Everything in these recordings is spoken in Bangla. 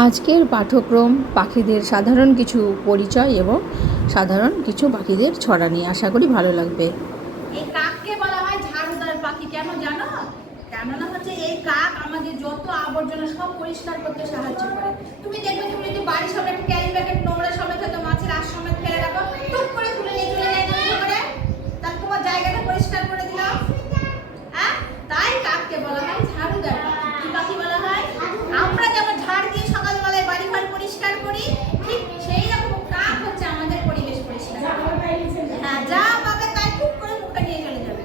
আজকের পাঠ্যক্রম পাখিদের সাধারণ কিছু পরিচয় এবং সাধারণ কিছু পাখিদের ছড়া নিয়ে। আশা করি ভালো লাগবে। এই কাককে বলা হয় ঝাড়ুদার পাখি, কেন জানো? কেননা হচ্ছে এই কাক আমাদের যত আবর্জনা সব পরিষ্কার করতে সাহায্য করে। তুমি দেখবে তুমি যদি বাড়ির সামনে একটা ক্যারি ব্যাগের নোংরা সমেত হয়তো মাছের আশ সমেত ফেলে রাখো টুক করে তুলে নিয়ে চলে যায় তার তোমার জায়গাটা পরিষ্কার করে দিলাম হ্যাঁ তাই কাককে বলা হয় ঝাড়ুদার পাখি কি পাখি বলা হয় আমরা যেমন ঝাড় দিয়ে সকালবেলায় বাড়ি ঘর পরিষ্কার করি ঠিক সেই রকম কাক হচ্ছে আমাদের পরিবেশ পরিষ্কার করে। হ্যাঁ যা পাবে তাই টুক করে মুখে নিয়ে চলে যাবে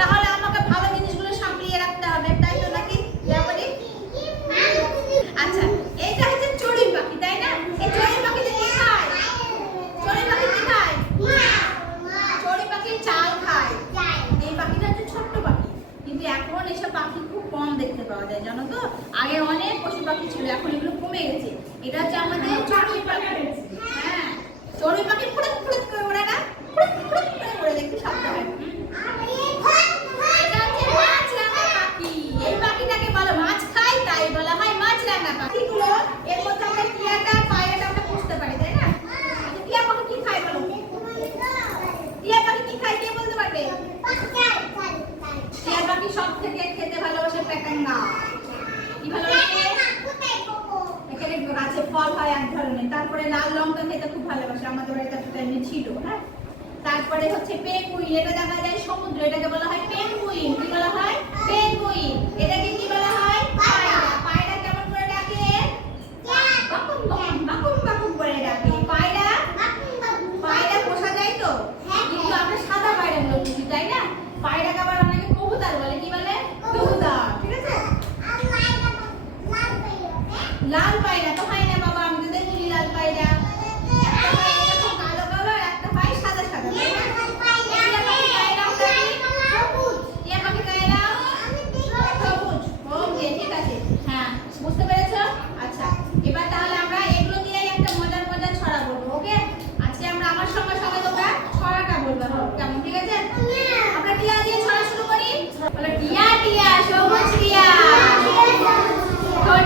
তাহলে আমাকে ভালো জিনিসগুলো সামলিয়ে রাখতে হবে তাই তো নাকি যা বলি আচ্ছা এইটা হচ্ছে চড়ুই পাখি তাই না এই চড়ুই পাখিতে কি খায় চড়ুই পাখি কি খায় চড়ুই পাখি চাল খায় এই পাখিটা হচ্ছে ছোট্ট পাখি কিন্তু এখন এসব পাখি খুব কম দেখতে পাওয়া যায় জানো তো আগে অনেক পশু পাখি ছিল এখন এগুলো কমে গেছে। এটা হচ্ছে আমাদের চড়ুই পাখি। হ্যাঁ চড়ুই পাখি ফুড়ুত ফুড়ুত করে ওড়ে না ফুড়ুত ফুড়ুত করে ওড়ে দেখতে শব্দ হয়। এটা হচ্ছে মাছরাঙা পাখি। এই পাখিটাকে বলো মাছ খায় তাই বলা হয় মাছরাঙা পাখিগুলো এর মধ্যে আমরা টিয়াটা পায়রাটা আমরা পুষতে পারি তাই না? আচ্ছা, টিয়া পাখি কি খায় বলো? টিয়া পাখি কি খায় কে বলতে পারবে? টিয়া পাখি সব থেকে খেতে ভালোবাসে প্যাকাঙ্গা এখানে গাছে ফল হয় এক ধরনের। তারপরে লাল লঙ্কা খেতে খুব ভালোবাসে, আমাদের বাড়িতে একটা টাইমে ছিল হ্যাঁ? তারপরে হচ্ছে পেঙ্গুইন এটা দেখা যায় সমুদ্র, এটাকে বলা হয় পেঙ্গুইন কি বলা হয়? পেঙ্গুইন এটাকে কি বলা হয় পায়রা পায়রা কেমন করে ডাকে বাকুম বাকুম বাকুম বাকুম করে ডাকে পায়রা পায়রা পোষা যায় তো কিন্তু আমরা সাদা পায়রা গুলো পুষি তাই না পায়রাকে আবার অনেকে কবুতর বলে কি বলে কবুতর ঠিক আছে লাল পায়রা তো হয় না বাবা আমি তো দেখিনি লাল পায়রা। একটা হয় এরকম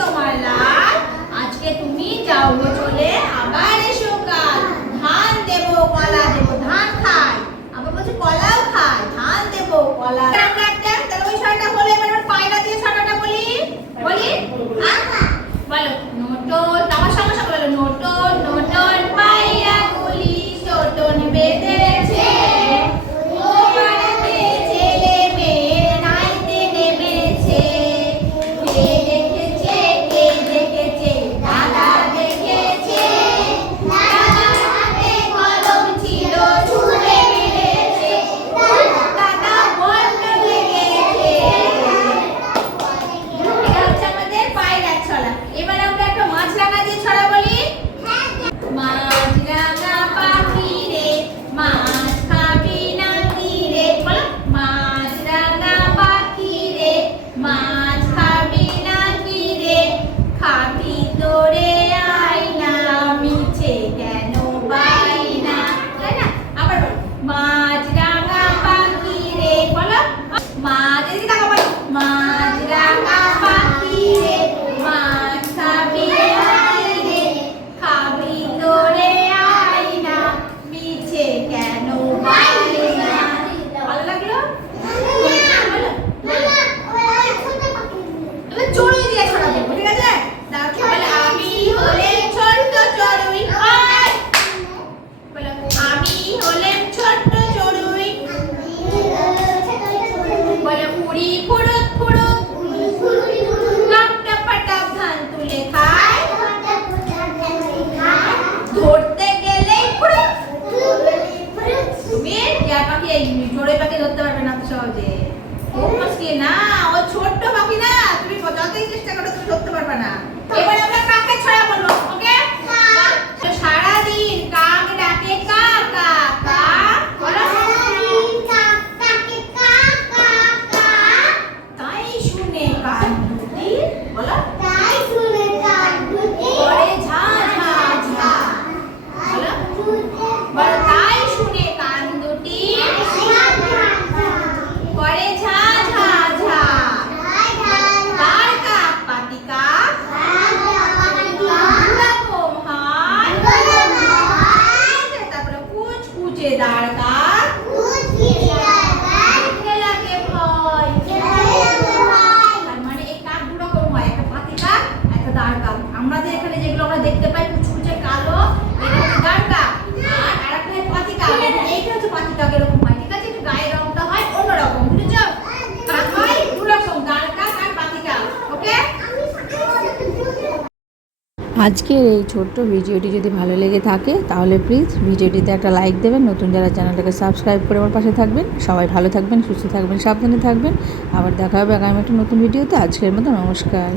তোমার লাল। আজকে তুমি যাও চলে আবার করি ফুরুত ফুরুত নাকটা ধান তুলে খায়। ধরতে গেলেই পাখি? এই চড়ে পাখি ধরতে পারবে না সহজে। ও মুশকিল না, ও ছোট্ট পাখি না। তুমি যতই চেষ্টা করো, তুমি ধরতে পারবে না। এরকম হয়? ঠিক আছে, একটু গায়ের রংটা হয়, অন্যরকম আজকের এই ছোট্ট ভিডিওটি যদি ভালো লেগে থাকে, তাহলে প্লিজ ভিডিওটিতে একটা লাইক দেবেন। নতুন যারা চ্যানেলটাকে সাবস্ক্রাইব করে আমার পাশে থাকবেন, সবাই ভালো থাকবেন, সুস্থ থাকবেন, সাবধানে থাকবেন। আবার দেখা হবে আগামী একটা নতুন ভিডিওতে। আজকের মতো নমস্কার।